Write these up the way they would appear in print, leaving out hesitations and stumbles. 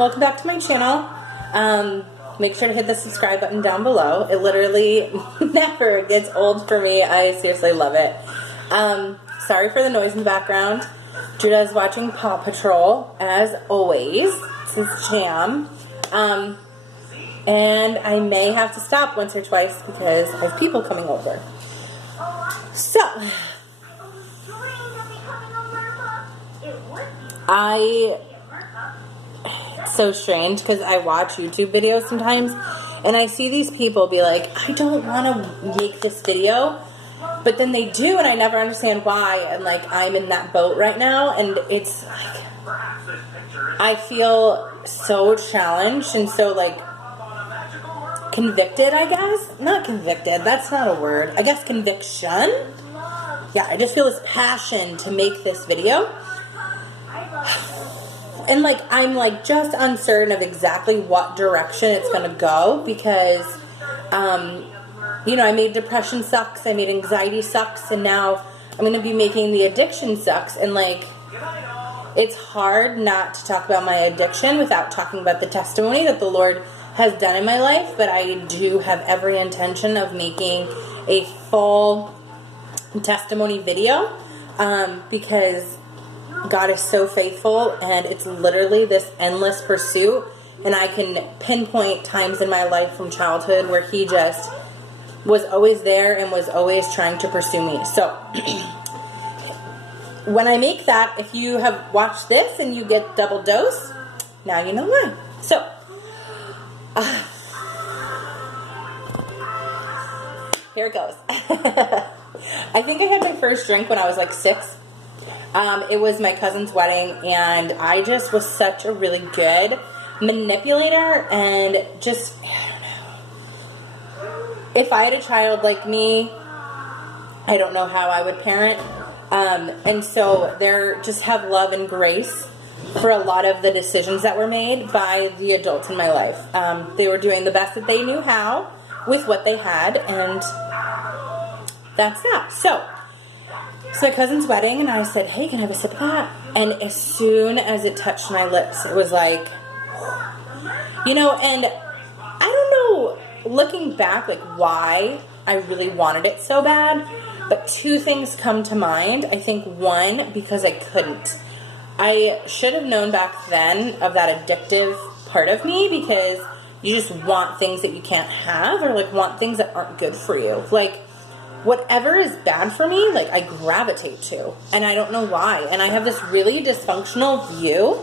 welcome back to my channel. Make sure to hit the subscribe button down below. It literally never gets old for me. I seriously love it. Sorry for the noise in the background. Judah's watching Paw Patrol, as always. It's his jam. And I may have to stop once or twice because I have people coming over. So, it's so strange because I watch YouTube videos sometimes and I see these people be like, I don't want to make this video, but then they do and I never understand why, and like I'm in that boat right now, and it's like I feel so challenged and so like convicted, I guess. Not convicted, that's not a word. I guess conviction. Yeah, I just feel this passion to make this video. And like I'm like just uncertain of exactly what direction it's gonna go because you know, I made depression sucks, I made anxiety sucks, and now I'm gonna be making the addiction sucks. And like it's hard not to talk about my addiction without talking about the testimony that the Lord has done in my life, but I do have every intention of making a full testimony video because God is so faithful, and it's literally this endless pursuit, and I can pinpoint times in my life from childhood where he just was always there and was always trying to pursue me. So when I make that, if you have watched this and you get double dose, now you know why. So here it goes. I think I had my first drink when I was like 6. It was my cousin's wedding, and I just was such a really good manipulator, and just, I don't know. If I had a child like me, I don't know how I would parent. And so there just have love and grace for a lot of the decisions that were made by the adults in my life. They were doing the best that they knew how with what they had, and that's that. So it's my cousin's wedding, and I said, hey, can I have a sip of that? And as soon as it touched my lips, it was like, you know, and I don't know, looking back, like why I really wanted it so bad, but 2 things come to mind. I think one, because I couldn't. I should have known back then of that addictive part of me, because you just want things that you can't have, or like want things that aren't good for you. Like, whatever is bad for me, like I gravitate to, and I don't know why. And I have this really dysfunctional view,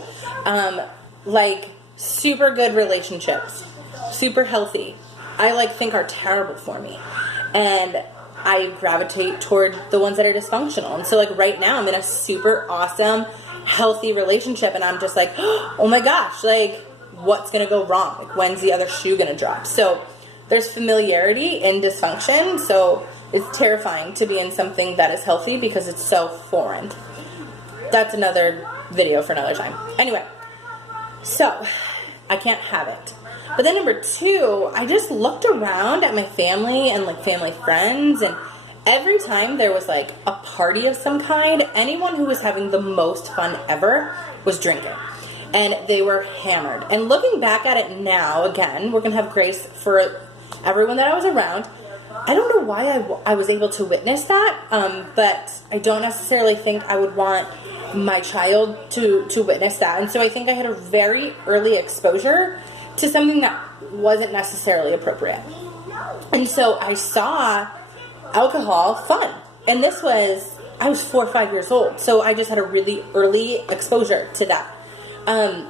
like super good relationships, super healthy, I like think are terrible for me, and I gravitate toward the ones that are dysfunctional. And so like right now I'm in a super awesome, healthy relationship, and I'm just like, oh my gosh, like what's gonna go wrong? Like when's the other shoe gonna drop? So there's familiarity in dysfunction, so it's terrifying to be in something that is healthy because it's so foreign. That's another video for another time. Anyway, so I can't have it. But then number 2, I just looked around at my family and like family friends, and every time there was like a party of some kind, anyone who was having the most fun ever was drinking. And they were hammered. And looking back at it now, again, we're going to have grace for everyone that I was around. I don't know why I was able to witness that, but I don't necessarily think I would want my child to witness that. And so I think I had a very early exposure to something that wasn't necessarily appropriate. And so I saw alcohol fun. And I was 4 or 5 years old, so I just had a really early exposure to that. And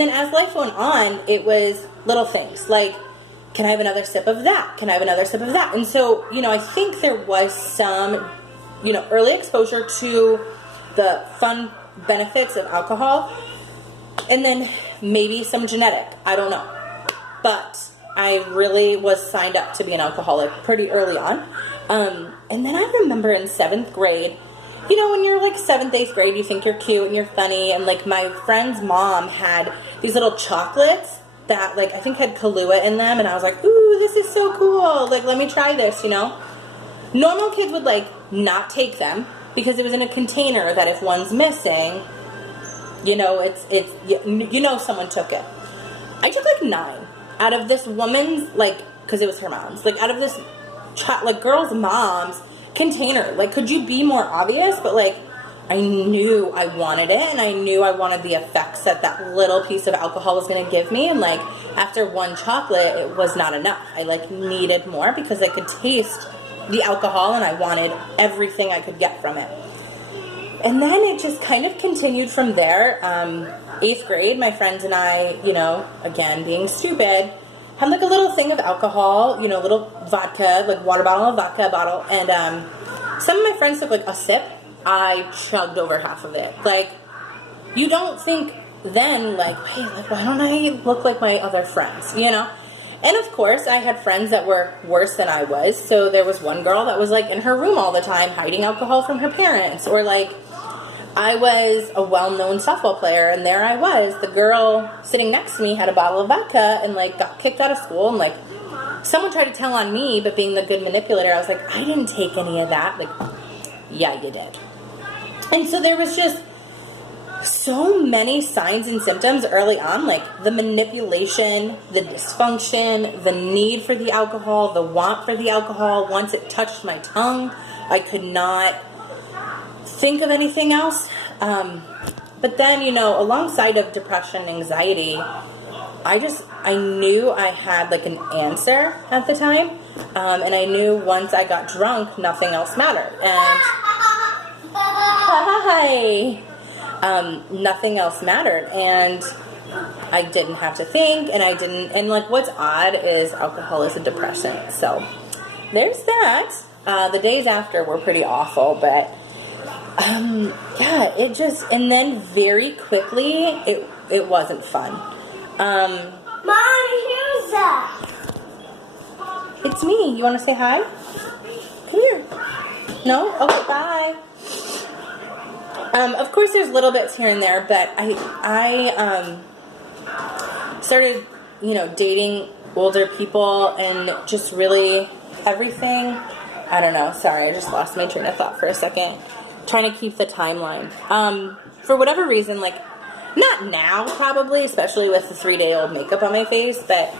then as life went on, it was little things like, can I have another sip of that? Can I have another sip of that? And so, you know, I think there was some, you know, early exposure to the fun benefits of alcohol, and then maybe some genetic. I don't know. But I really was signed up to be an alcoholic pretty early on. And then I remember in 7th grade, you know, when you're like 7th, 8th grade, you think you're cute and you're funny. And like my friend's mom had these little chocolates that like I think had Kahlua in them, and I was like, ooh, this is so cool, like let me try this, you know. Normal kids would like not take them because it was in a container that if one's missing, you know, it's you know someone took it. I took like 9 out of this woman's, like, because it was her mom's, like, out of this like girl's mom's container. Like, could you be more obvious? But like, I knew I wanted it, and I knew I wanted the effects that that little piece of alcohol was going to give me. And like, after one chocolate, it was not enough. I like needed more because I could taste the alcohol, and I wanted everything I could get from it. And then it just kind of continued from there. 8th grade, my friends and I, you know, again, being stupid, had like a little thing of alcohol, you know, little vodka, like water bottle, a vodka bottle. And some of my friends took like a sip. I chugged over half of it. Like, you don't think then, like, hey, like, why don't I look like my other friends, you know? And of course, I had friends that were worse than I was. So there was one girl that was like in her room all the time hiding alcohol from her parents. Or like, I was a well-known softball player, and there I was. The girl sitting next to me had a bottle of vodka and like got kicked out of school, and like someone tried to tell on me, but being the good manipulator, I was like, I didn't take any of that. Like, yeah, you did. And so there was just so many signs and symptoms early on, like the manipulation, the dysfunction, the need for the alcohol, the want for the alcohol. Once it touched my tongue, I could not think of anything else. But then, you know, alongside of depression, anxiety, I knew I had like an answer at the time. And I knew once I got drunk, nothing else mattered. And hi. Nothing else mattered, and I didn't have to think, and like, what's odd is alcohol is a depressant, so there's that. The days after were pretty awful, but yeah, it just, and then very quickly, it wasn't fun. Mom, who's that? It's me. You want to say hi? Come here. No? Okay, bye. Of course, there's little bits here and there, but I started, you know, dating older people, and just really everything. I don't know. Sorry, I just lost my train of thought for a second. Trying to keep the timeline. For whatever reason, like, not now probably, especially with the 3-day-old makeup on my face, but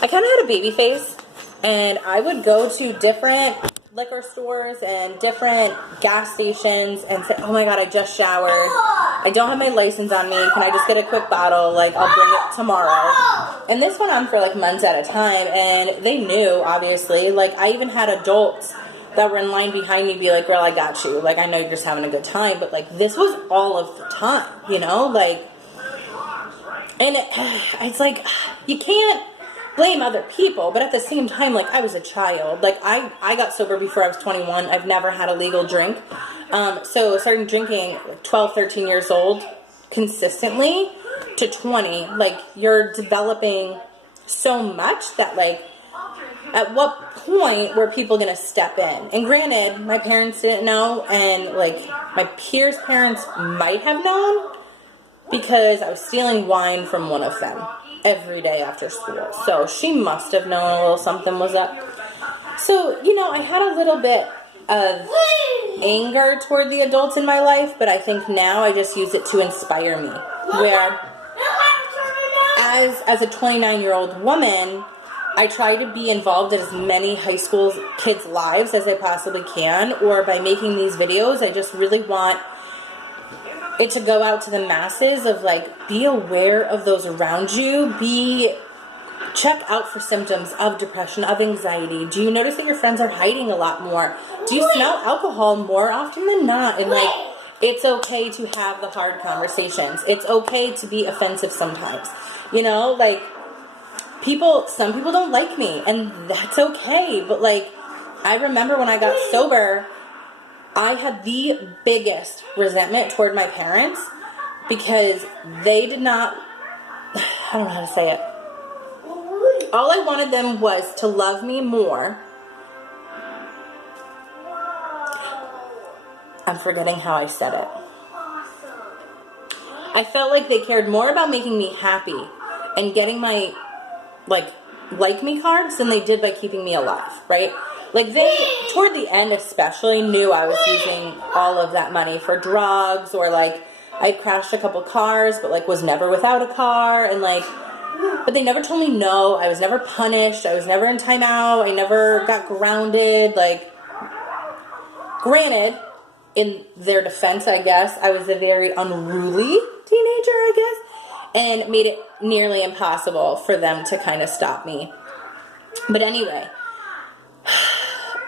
I kind of had a baby face, and I would go to different liquor stores and different gas stations and say, oh my god, I just showered, I don't have my license on me, can I just get a quick bottle, like, I'll bring it tomorrow. And this went on for like months at a time, and they knew, obviously. Like, I even had adults that were in line behind me be like, girl, I got you, like, I know you're just having a good time, but like, this was all of the time, you know, like, and it's like, you can't blame other people, but at the same time, like, I was a child. Like, I got sober before I was 21. I've never had a legal drink. So starting drinking 12, 13 years old consistently to 20, like, you're developing so much that, like, at what point were people going to step in? And granted, my parents didn't know, and like, my peers' parents might have known, because I was stealing wine from one of them every day after school. So she must have known a little something was up. So, you know, I had a little bit of anger toward the adults in my life, but I think now I just use it to inspire me. Where, as a 29-year-old woman, I try to be involved in as many high school kids' lives as I possibly can, or by making these videos, I just really want it to go out to the masses of, like, be aware of those around you, check out for symptoms of depression, of anxiety. Do you notice that your friends are hiding a lot more? Do you smell alcohol more often than not? And like, it's okay to have the hard conversations. It's okay to be offensive sometimes. You know, like, some people don't like me, and that's okay. But like, I remember when I got sober, I had the biggest resentment toward my parents because they did not, I don't know how to say it. All I wanted them was to love me more. I'm forgetting how I said it. I felt like they cared more about making me happy and getting my, like me cards than they did by keeping me alive, right? Like, they, toward the end especially, knew I was using all of that money for drugs, or like, I'd crashed a couple cars, but like, was never without a car, and like, but they never told me no. I was never punished. I was never in timeout. I never got grounded. Like, granted, in their defense, I guess, I was a very unruly teenager, I guess, and it made it nearly impossible for them to kind of stop me. But anyway,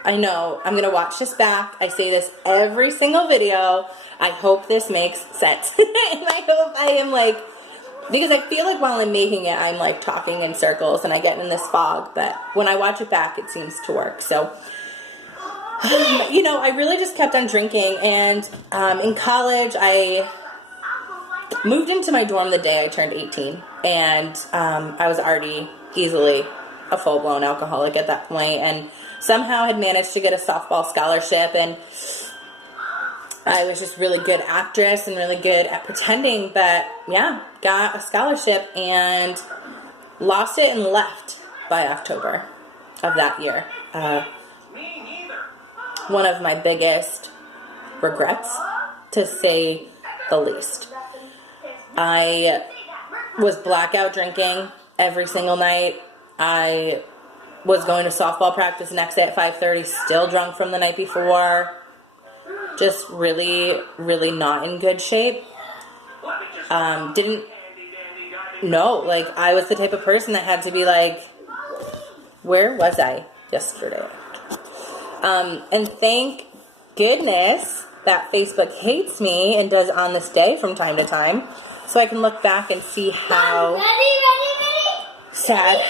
I know I'm going to watch this back. I say this every single video. I hope this makes sense. And I hope I am like, because I feel like while I'm making it, I'm like talking in circles and I get in this fog. But when I watch it back, it seems to work. So, you know, I really just kept on drinking. And in college, I moved into my dorm the day I turned 18. And I was already easily a full-blown alcoholic at that point. And somehow had managed to get a softball scholarship. And I was just really good actress and really good at pretending, but yeah, got a scholarship and lost it and left by October of that year. One of my biggest regrets, to say the least. I was blackout drinking every single night. I was going to softball practice the next day at 5:30, still drunk from the night before. Just really, really not in good shape. Didn't know. Like, I was the type of person that had to be like, where was I yesterday? And thank goodness that Facebook hates me and does On This Day from time to time. So I can look back and see how sad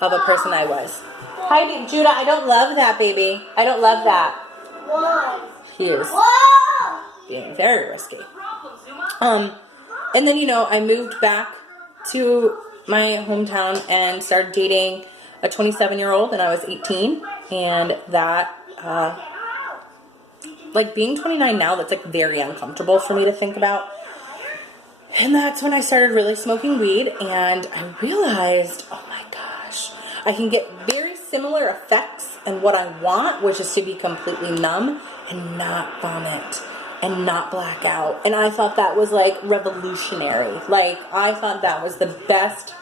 of a person I was. Hi, Judah. I don't love that, baby. I don't love that. Why? He is being very risky. And then, you know, I moved back to my hometown and started dating a 27-year-old, and I was 18. And that, like, being 29 now, that's, like, very uncomfortable for me to think about. And that's when I started really smoking weed, and I realized, oh my gosh, I can get very similar effects and what I want, which is to be completely numb and not vomit and not black out. And I thought that was like revolutionary. Like, I thought that was the best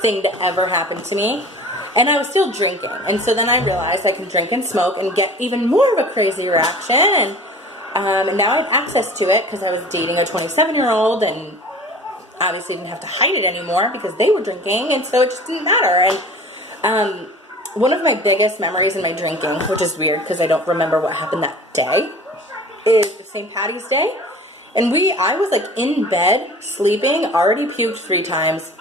thing to ever happen to me. And I was still drinking. And so then I realized I can drink and smoke and get even more of a crazy reaction. And now I have access to it because I was dating a 27-year-old and obviously didn't have to hide it anymore because they were drinking. And so it just didn't matter. And one of my biggest memories in my drinking, which is weird because I don't remember what happened that day, is St. Patty's Day. And I was like in bed, sleeping, already puked 3 times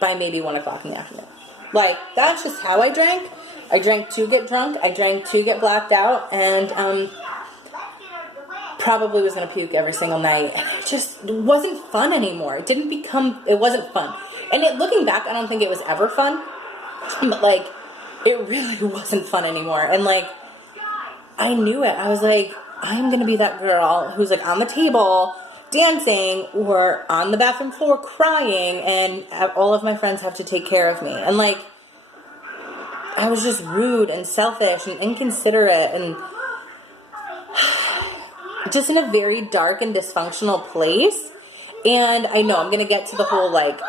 by maybe 1 o'clock in the afternoon. Like, that's just how I drank. I drank to get drunk. I drank to get blacked out. And probably was going to puke every single night. And it just wasn't fun anymore. It wasn't fun. And looking back, I don't think it was ever fun. But, like, it really wasn't fun anymore. And, like, I knew it. I was like, I'm going to be that girl who's, like, on the table dancing or on the bathroom floor crying, and all of my friends have to take care of me. And, like, I was just rude and selfish and inconsiderate and just in a very dark and dysfunctional place. And I know I'm going to get to the whole, like,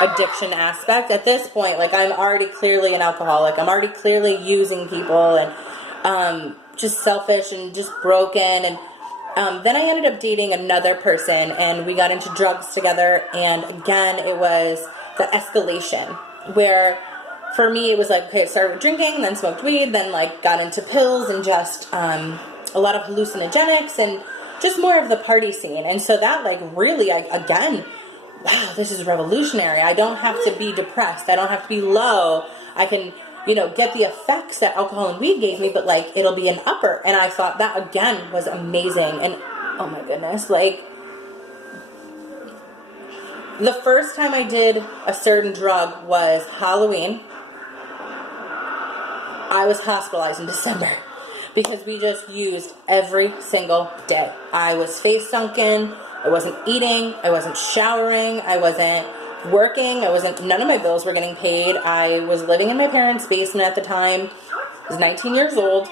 addiction aspect. At this point, like, I'm already clearly an alcoholic. I'm already clearly using people and just selfish and just broken. And then I ended up dating another person, and we got into drugs together. And again, it was the escalation where for me it was like, okay, I started with drinking, then smoked weed, then like got into pills and just a lot of hallucinogenics and just more of the party scene. And so that, like, really, again, wow, this is revolutionary. I don't have to be depressed. I don't have to be low. I can, you know, get the effects that alcohol and weed gave me, but, like, it'll be an upper. And I thought that, again, was amazing. And, oh my goodness, like, the first time I did a certain drug was Halloween. I was hospitalized in December because we just used every single day. I was face sunken. I wasn't eating, I wasn't showering, I wasn't working, none of my bills were getting paid. I was living in my parents' basement at the time. I was 19 years old.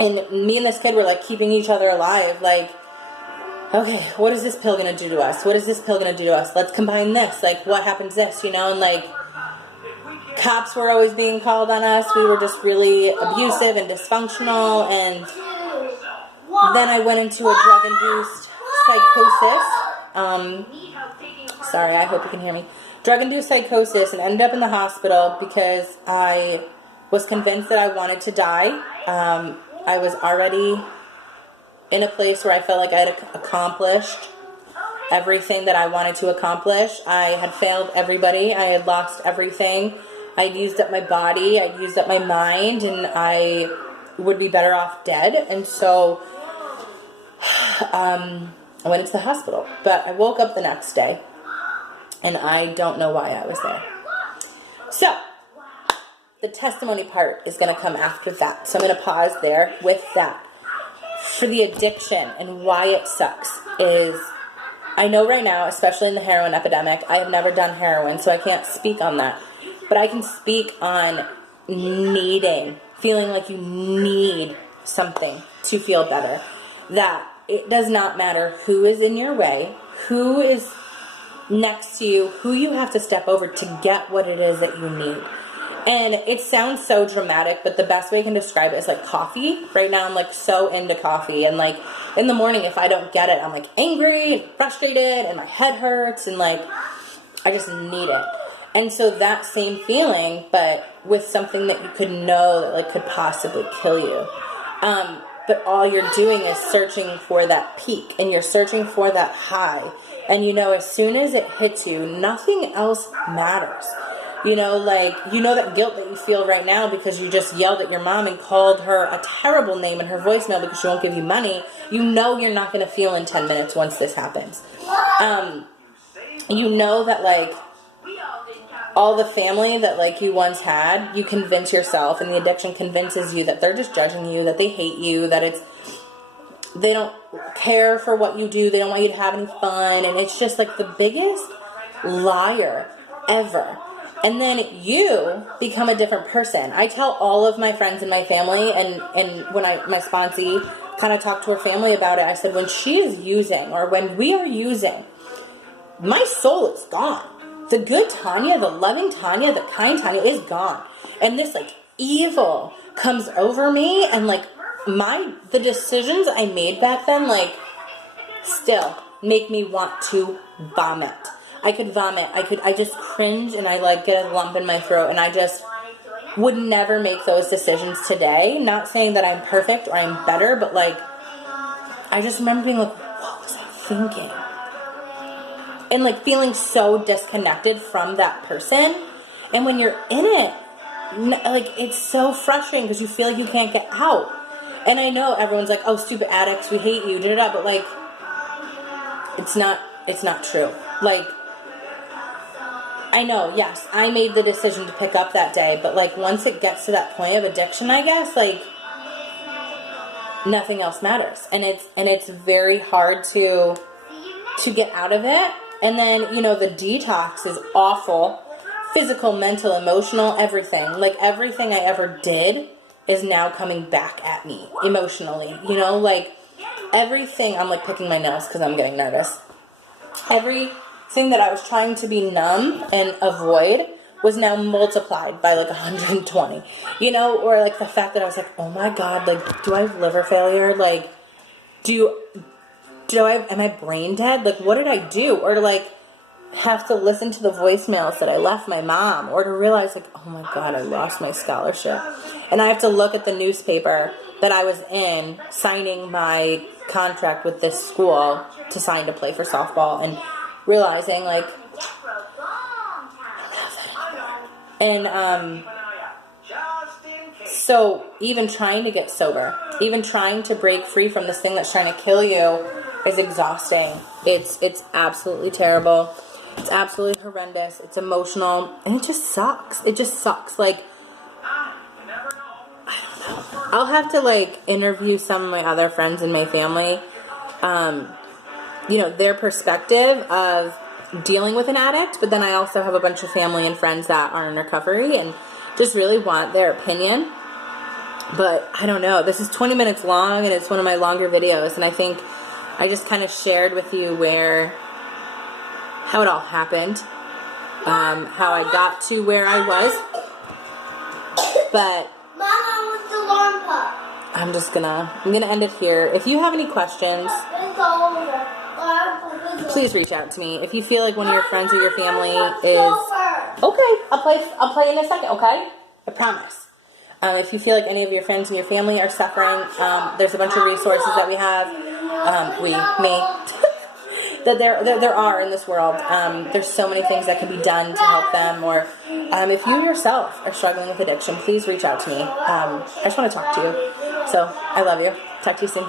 And me and this kid were, like, keeping each other alive. Like, okay, what is this pill going to do to us? What is this pill going to do to us? Let's combine this. Like, what happens this, you know? And, like, cops were always being called on us. We were just really abusive and dysfunctional. And then I went into a drug-induced psychosis. Sorry, I hope you can hear me. Drug-induced psychosis, and ended up in the hospital because I was convinced that I wanted to die. I was already in a place where I felt like I had accomplished everything that I wanted to accomplish. I had failed everybody. I had lost everything. I'd used up my body. I'd used up my mind, and I would be better off dead. And so I went into the hospital. But I woke up the next day, and I don't know why I was there. So the testimony part is going to come after that. So I'm going to pause there with that. For the addiction and why it sucks is, I know right now, especially in the heroin epidemic, I have never done heroin, so I can't speak on that. But I can speak on feeling like you need something to feel better. That it does not matter who is in your way, who is next to you, who you have to step over to get what it is that you need. And it sounds so dramatic, but the best way I can describe it is like coffee. Right now I'm like so into coffee, and like in the morning if I don't get it, I'm like angry and frustrated and my head hurts and like I just need it. And so that same feeling, but with something that you could know that like could possibly kill you. But all you're doing is searching for that peak, and you're searching for that high. And you know, as soon as it hits you, nothing else matters. You know, like, you know that guilt that you feel right now because you just yelled at your mom and called her a terrible name in her voicemail because she won't give you money. You know you're not going to feel in 10 minutes once this happens. You know that, like, all the family that, like, you once had, you convince yourself, and the addiction convinces you that they're just judging you, that they hate you, that they don't care for what you do, they don't want you to have any fun, and it's just, like, the biggest liar ever. And then you become a different person. I tell all of my friends and my family, and when my sponsee kind of talked to her family about it, I said, when she is using, or when we are using, my soul is gone. The good Tanya, the loving Tanya, the kind Tanya is gone. And this, like, evil comes over me, and, like, the decisions I made back then, like, still make me want to vomit. I could vomit. I just cringe, and I like get a lump in my throat, and I just would never make those decisions today. Not saying that I'm perfect or I'm better, but like, I just remember being like, what was I thinking? And like feeling so disconnected from that person. And when you're in it, like, it's so frustrating because you feel like you can't get out. And I know everyone's like, oh, stupid addicts, we hate you, da-da-da, but like, it's not true. Like, I know, yes, I made the decision to pick up that day, but like once it gets to that point of addiction, I guess, like nothing else matters. And it's very hard to get out of it. And then, you know, the detox is awful. Physical, mental, emotional, everything. Like everything I ever did is now coming back at me emotionally. You know, like everything, I'm like picking my nails because I'm getting nervous. Everything that I was trying to be numb and avoid was now multiplied by like 120, you know, or like the fact that I was like, oh my God, like, do I have liver failure? Like, am I brain dead? Like, what did I do? Or to like have to listen to the voicemails that I left my mom, or to realize like, oh my God, I lost my scholarship. And I have to look at the newspaper that I was in signing my contract with this school to sign to play for softball, and realizing like, and so even trying to get sober, even trying to break free from this thing that's trying to kill you is exhausting. It's absolutely terrible. It's absolutely horrendous. It's emotional, and it just sucks. It just sucks. Like, I don't know. I'll have to like interview some of my other friends in my family, you know, their perspective of dealing with an addict, but then I also have a bunch of family and friends that are in recovery and just really want their opinion. But I don't know. This is 20 minutes long, and it's one of my longer videos, and I think I just kind of shared with you how it all happened, how I got to where I was. But Mama, what's the alarm clock? I'm gonna end it here. If you have any questions, It's over. please reach out to me. If you feel like one of your friends or your family It's is over. okay, I'll play in a second. Okay, I promise. If you feel like any of your friends and your family are suffering, there's a bunch of resources that we have. That there are in this world. There's so many things that can be done to help them. Or if you yourself are struggling with addiction, please reach out to me. I just want to talk to you. So I love you. Talk to you soon.